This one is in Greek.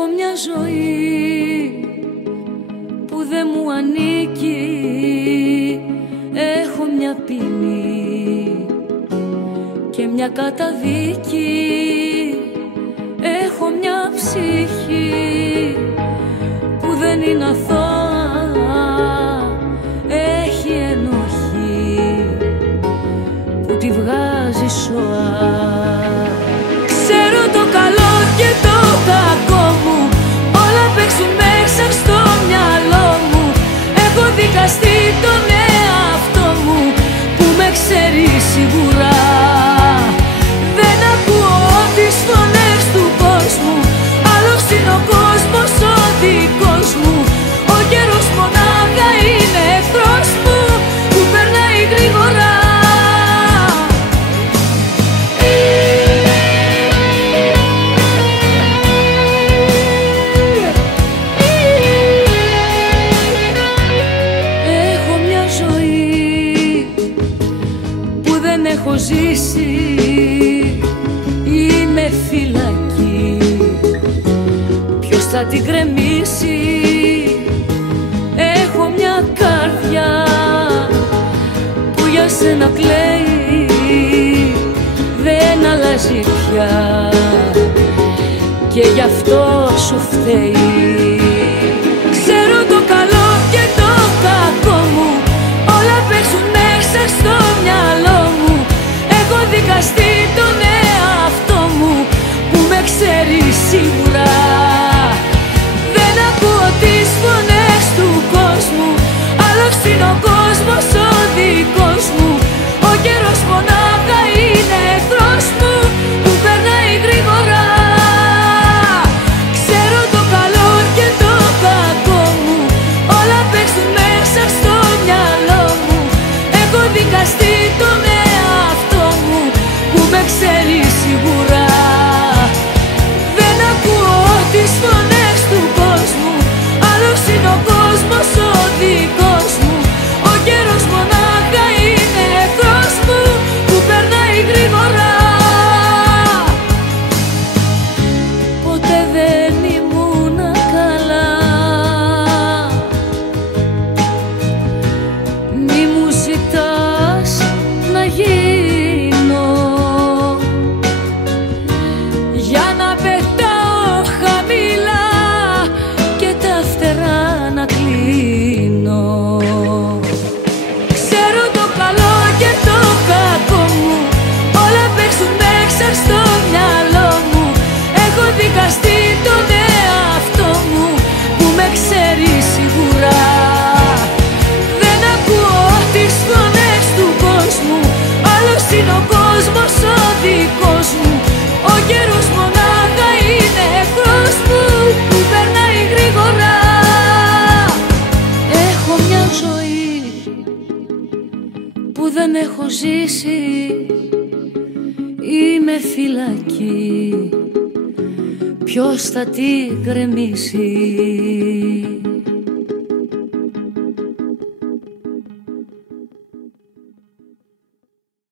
Έχω μια ζωή που δεν μου ανήκει, έχω μια ποινή και μια καταδίκη. Έχω μια ψυχή που δεν είναι αθώα, έχει ενοχή που τη βγάζει σοά. Ξέρω το καλό και το κακό μου, όλα παίξουν μέσα στο μυαλό μου. Έχω δικαστεί τον εαυτό μου που με ξέρει σίγουρα. Δεν ακούω τις φωνές του κόσμου, άλλος είναι ο κόσμος ο δικός μου. Ο καιρός μονάχα είναι εχθρός μου που περνάει γρήγορα. Έχω ζήσει, είμαι φυλακή. Ποιος θα την γκρεμίσει? Έχω μια καρδιά που για σένα κλαίει, δεν αλλάζει πια και γι' αυτό σου φταίει. Ξέρω το καλό και το κακό μου, όλα παίζουν μέσα στο μυαλό μου. Έχω δικαστεί τον εαυτό μου που με ξέρει σίγουρα. Δεν ακούω τις φωνές του κόσμου, άλλος είναι ο κόσμος ο δικός μου. Ο καιρός μονάχα είναι εχθρός μου που περνάει γρήγορα. Ξέρω το καλό και το κακό μου, όλα παίξουν μέσα στο μυαλό μου. Έχω δικαστεί τον εαυτό μου που με ξέρει σίγουρα. Δεν ακούω τις φωνές του κόσμου, άλλος είναι ο κόσμος ο δικός μου. Ο καιρός μονάχα είναι εχθρός μου που περνάει γρήγορα. Ποτέ δεν ήμουν καλά, μη μου ζητάς να γίνω για να πετάω χαμηλά και τα φτερά να κλείνω. Ξέρω το καλό και το κακό μου, όλα παίξουν μέσα στο μυαλό μου. Έχω δικαστεί τον εαυτό μου που με ξέρει σίγουρα. Δεν ακούω τις φωνές του κόσμου, άλλος είναι ο κόσμος ο δικός μου. Ο καιρός μονάχα είναι εχθρός μου που περνάει γρήγορα. Έχω μια ζωή που δεν έχω ζήσει, είμαι φυλακή. Ποιος θα την γκρεμίσει?